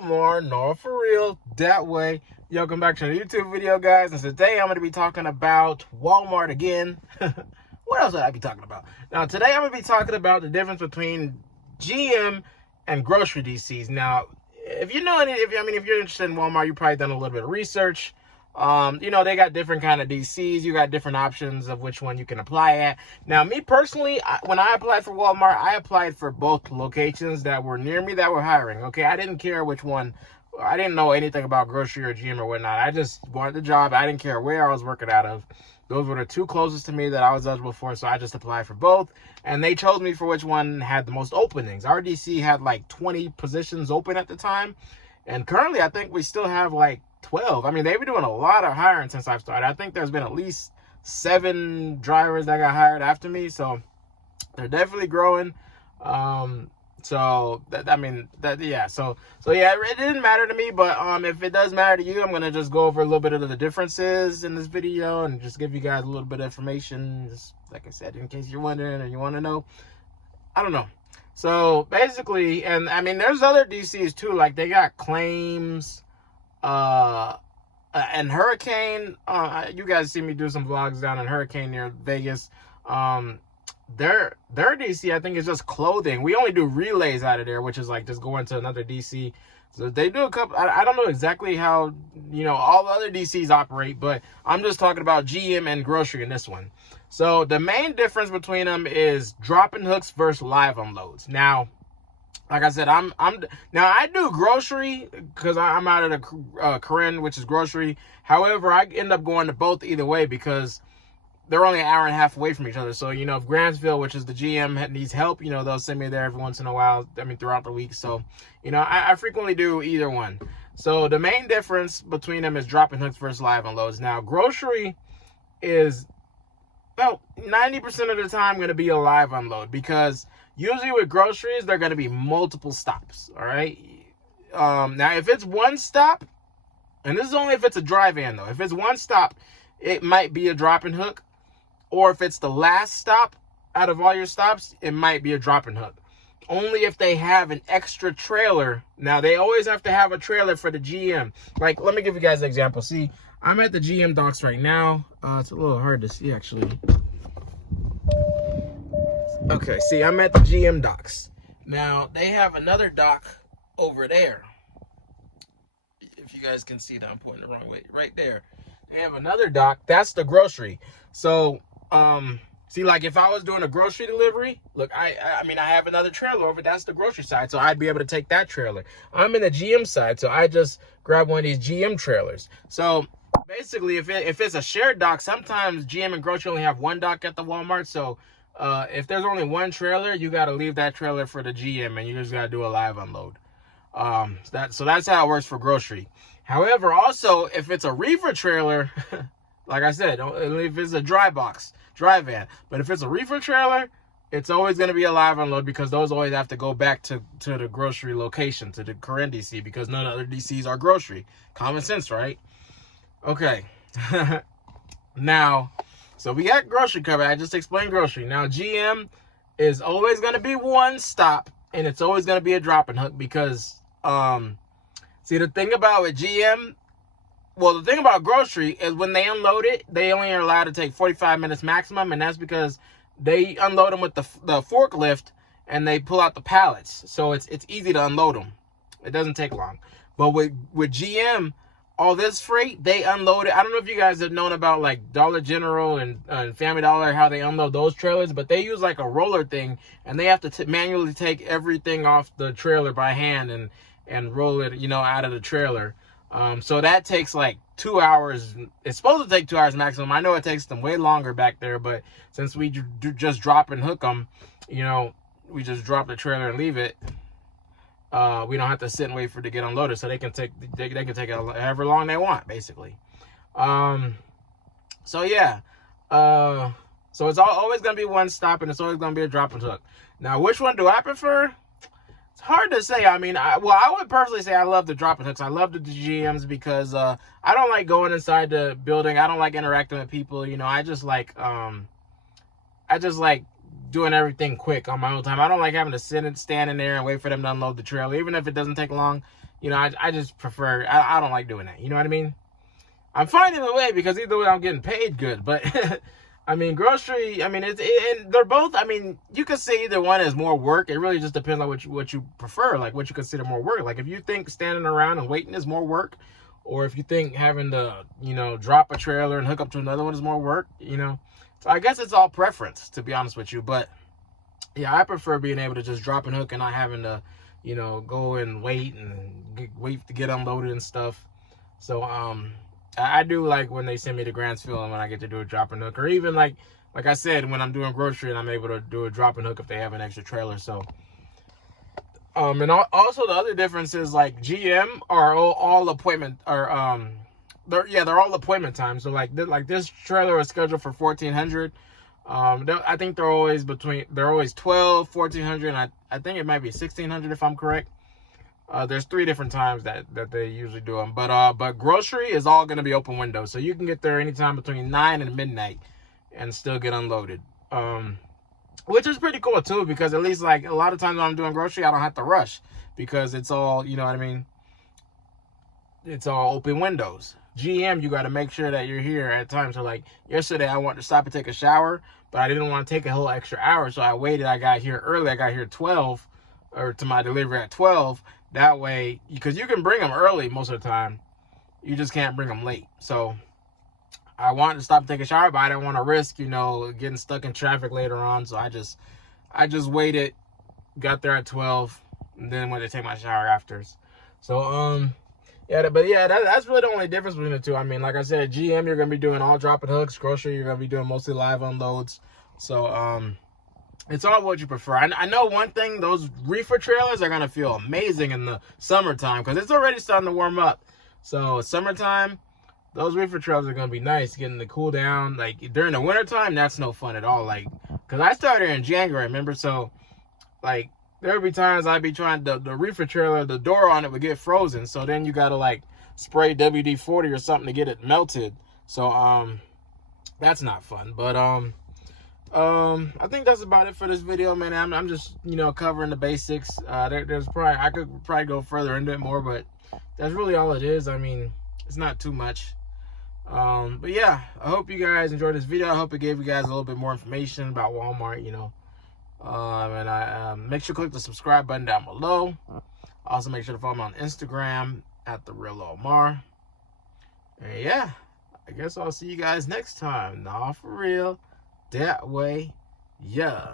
Lilmar, no, for real, that way. Welcome back to the YouTube video, guys. And today I'm going to be talking about Walmart again. What else would I be talking about? Now, today I'm going to be talking about the difference between GM and grocery DCs. Now, if you know if you're interested in Walmart, you've probably done a little bit of research. They got different kind of DCs. You got different options of which one you can apply at. Now, me personally, when I applied for Walmart, I applied for both locations that were near me that were hiring. Okay, I didn't care which one. I didn't know anything about grocery or GM or whatnot. I just wanted the job. I didn't care where I was working out of. Those were the two closest to me that I was eligible for, so I just applied for both. And they chose me for which one had the most openings. Our DC had like 20 positions open at the time. And currently, I think we still have like 12. I mean, they've been doing a lot of hiring since I've started. I think there's been at least 7 drivers that got hired after me. So they're definitely growing. So it didn't matter to me, but if it does matter to you, I'm gonna just go over a little bit of the differences in this video and just give you guys a little bit of information, just like I said, in case you're wondering or you want to know. I don't know. So basically, and I mean, there's other DCs too, like they got Claims, and Hurricane. You guys see me do some vlogs down in Hurricane near Vegas. Their DC, I think, is just clothing. We only do relays out of there, which is like just going to another DC. So they do a couple. I don't know exactly how all the other DCs operate, but I'm just talking about GM and grocery in this one. So the main difference between them is dropping hooks versus live unloads. Now, like I said, now I do grocery because I'm out of the Corinne, which is grocery. However, I end up going to both either way because they're only an hour and a half away from each other. So, if Grantsville, which is the GM, needs help, they'll send me there every once in a while. I mean, throughout the week. So, I frequently do either one. So the main difference between them is dropping hooks versus live unloads. Now, grocery is about 90% of the time going to be a live unload because usually with groceries, they're going to be multiple stops. All right. Now, if it's one stop, and this is only if it's a drive-in though, if it's one stop, it might be a dropping hook. Or if it's the last stop out of all your stops, it might be a dropping hook. Only if they have an extra trailer. Now, they always have to have a trailer for the GM. Like, let me give you guys an example. See, I'm at the GM docks right now. It's a little hard to see, actually. Okay, see, I'm at the GM docks. Now, they have another dock over there. If you guys can see that, I'm pointing the wrong way. Right there. They have another dock. That's the grocery. So, see, like if I was doing a grocery delivery, look, I have another trailer over. That's the grocery side. So I'd be able to take that trailer. I'm in the GM side. So I just grab one of these GM trailers. So basically, if it's a shared dock, sometimes GM and grocery only have one dock at the Walmart. So, if there's only one trailer, you got to leave that trailer for the GM and you just got to do a live unload. So that's how it works for grocery. However, also, if it's a reefer trailer, like I said, if it's a dry van, but if it's a reefer trailer, it's always going to be a live unload because those always have to go back to the grocery location, to the Corinne DC, because none of the other DCs are grocery. Common sense, right? Okay. Now, so we got grocery covered. I just explained grocery. Now, GM is always going to be one stop, and it's always going to be a dropping hook because, see, the thing about with GM, well, the thing about grocery is when they unload it, they only are allowed to take 45 minutes maximum, and that's because they unload them with the forklift and they pull out the pallets. So it's easy to unload them. It doesn't take long. But with GM, all this freight, they unload it. I don't know if you guys have known about like Dollar General and Family Dollar, how they unload those trailers, but they use like a roller thing, and they have to manually take everything off the trailer by hand and roll it, out of the trailer. So that takes like 2 hours. It's supposed to take 2 hours maximum. I know it takes them way longer back there, but since we just drop and hook them, we just drop the trailer and leave it. We don't have to sit and wait for it to get unloaded, so they can take it however long they want, basically. So yeah. So it's always gonna be one stop, and it's always gonna be a drop and hook. Now, which one do I prefer? It's hard to say. I mean, I would personally say I love the drop and hooks. I love the GMs because I don't like going inside the building. I don't like interacting with people. I just like doing everything quick on my own time. I don't like having to stand in there and wait for them to unload the trailer. Even if it doesn't take long, you know, I just prefer, I don't like doing that. You know what I mean? I'm fine either way because either way I'm getting paid good. But I mean, grocery, I mean, and they're both, I mean, you could say either one is more work. It really just depends on what you prefer, like what you consider more work. Like if you think standing around and waiting is more work, or if you think having to, you know, drop a trailer and hook up to another one is more work, you know. So I guess it's all preference, to be honest with you. But yeah, I prefer being able to just drop and hook and not having to, you know, go and wait wait to get unloaded and stuff. So I do like when they send me to Grantsville and when I get to do a drop and hook, or even like I said, when I'm doing grocery and I'm able to do a drop and hook if they have an extra trailer. So and also the other difference is like GM are all appointment, or they're all appointment time. So like this trailer is scheduled for 1400. I think they're always 12, 1400, and I think it might be 1600 if I'm correct. There's 3 different times that they usually do them, but grocery is all going to be open window, so you can get there anytime between 9 and midnight and still get unloaded. Which is pretty cool too, because at least like a lot of times when I'm doing grocery, I don't have to rush because it's all, you know what I mean, it's all open windows. GM, you got to make sure that you're here at times. So like yesterday, I wanted to stop and take a shower, but I didn't want to take a whole extra hour, so I waited. I got here early. I got here 12, or to my delivery at 12. That way, because you can bring them early most of the time, you just can't bring them late. So I wanted to stop and take a shower, but I didn't want to risk, you know, getting stuck in traffic later on. So I just waited, got there at 12, and then went to take my shower after. So yeah, but yeah, that's really the only difference between the two. I mean, like I said, GM, you're gonna be doing all drop and hooks. Grocery, you're gonna be doing mostly live unloads. So it's all what you prefer. I know one thing, those reefer trailers are gonna feel amazing in the summertime because it's already starting to warm up. So summertime, those reefer trailers are gonna be nice, getting the cool down. Like during the wintertime, that's no fun at all. Like, cause I started in January, remember? So like there would be times I'd be trying the reefer trailer, the door on it would get frozen. So then you gotta like spray WD-40 or something to get it melted. So that's not fun. But I think that's about it for this video, man. I'm just, you know, covering the basics. There's probably, I could probably go further into it more, but that's really all it is. I mean, it's not too much. But yeah, I hope you guys enjoyed this video. I hope it gave you guys a little bit more information about Walmart, you know. And I make sure to click the subscribe button down below. Also make sure to follow me on Instagram at @TheRealLilmar. And yeah, I guess I'll see you guys next time. Nah, for real. That way, yeah.